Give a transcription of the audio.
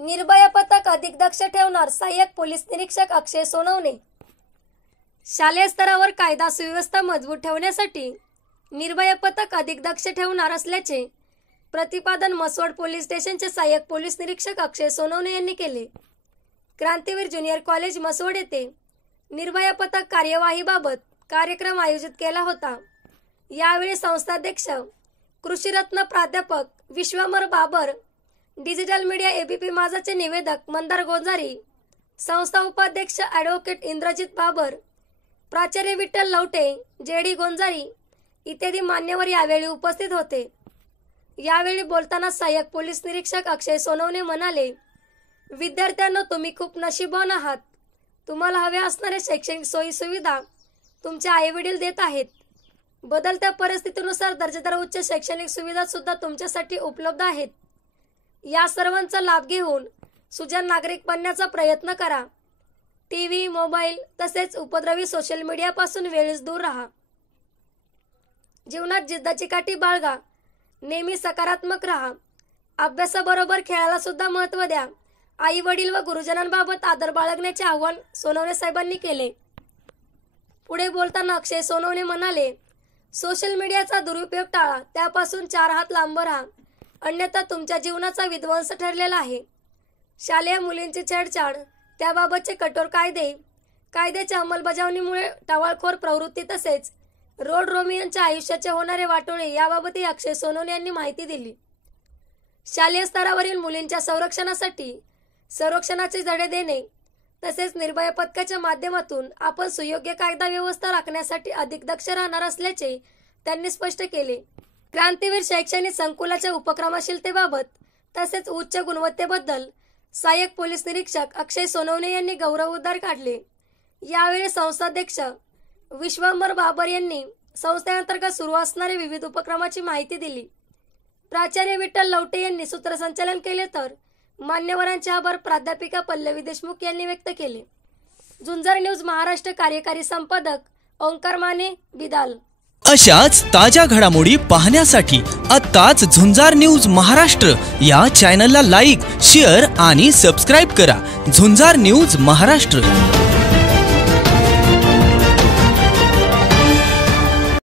निर्भया पथक अधिक दक्ष ठेवणार सहाय्यक पोलीस निरीक्षक अक्षय सोनवणे। शालेय स्तरावर कायदा सुव्यवस्था मजबूत ठेवण्यासाठी निर्भया पथक अधिक दक्ष ठेवणार असल्याचे प्रतिपादन मसवड पोलीस स्टेशनचे सहाय्यक पोलीस निरीक्षक अक्षय सोनवणे यांनी केले। क्रांतीवीर ज्युनियर कॉलेज मसवड येथे निर्भया पथक कार्यवाहीबाबत कार्यक्रम आयोजित केला होता। यावेळी संस्थाध्यक्ष कृषीरत्न प्राध्यापक विश्वामर बाबर, डिजिटल मीडिया एबीपी माझाचे निवेदक मंदार गोंजारी, संस्था उपाध्यक्ष ॲडव्होकेट इंद्रजित बाबर, प्राचार्य विठ्ठल लवटे, जेडी गोंजारी इत्यादी मान्यवर यावेळी उपस्थित होते। यावेळी बोलताना सहाय्यक पोलीस निरीक्षक अक्षय सोनवणे म्हणाले, विद्यार्थ्यांनो, तुम्ही खूप नशीबवान आहात। तुम्हाला हव्या असणाऱ्या शैक्षणिक सोयी सुविधा तुमचे आईवडील देत आहेत। बदलत्या परिस्थितीनुसार दर्जेदार उच्च शैक्षणिक सुविधा सुद्धा तुमच्यासाठी उपलब्ध आहेत। या सर्वांचा लाभ घेऊन सुजाण नागरिक बनण्याचा प्रयत्न करा। टीव्ही, मोबाईल तसेच उपद्रवी सोशल मीडियापासून वेळीच दूर राहा। जीवनात जिद्दची काठी बाळगा, नेहमी सकारात्मक राहा। अभ्यासाबरोबर खेळाला सुद्धा महत्त्व द्या। आई वडील व गुरुजनांबाबत आदर बाळगण्याचे आवाहन सोनवणे साहेबांनी केले। पुढे बोलताना अक्षय सोनवणे म्हणाले, सोशल मीडियाचा दुरुपयोग टाळा, त्यापासून 4 हात लांब राहा, अन्यथा तुमच्या जीवनाचा विध्वंस ठरलेला आहे। शालेय मुलींची छेडछाड, त्याबाबतचे कठोर कायद्याच्या अंमलबजावणीमुळे टवाळखोर प्रवृत्ती तसेच रोड रोमियोंच्या आयुष्याचे होणारे वाटोळे याबाबतही अक्षय सोनवणे यांनी माहिती दिली। शालेय स्तरावरील मुलींच्या संरक्षणासाठी संरक्षणाचे धडे देणे तसेच निर्भया पथकाच्या माध्यमातून आपण सुयोग्य कायदा व्यवस्था राखण्यासाठी अधिक दक्ष राहणार असल्याचे त्यांनी स्पष्ट केले। क्रांतीवीर शैक्षणिक संकुलाच्या उपक्रमशीलतेबाबत तसेच उच्च गुणवत्तेबद्दल सहाय्यक पोलीस निरीक्षक अक्षय सोनवणे यांनी गौरवोद्गार काढले। यावेळी संस्थाध्यक्ष विश्वांबर बाबर यांनी संस्थेअंतर्गत सुरू असणाऱ्या विविध उपक्रमाची माहिती दिली। प्राचार्य विठ्ठल लवटे यांनी सूत्रसंचालन केले तर मान्यवरांचे आभार प्राध्यापिका पल्लवी देशमुख यांनी व्यक्त केले। झुंजार न्यूज महाराष्ट्र कार्यकारी संपादक ओंकार माने, बिदाल। अशाच ताज्या घडामोडी पाहण्यासाठी आत्ताच झुंजार न्यूज महाराष्ट्र या चॅनलला लाईक, शेअर आणि सबस्क्राइब करा। झुंजार न्यूज महाराष्ट्र।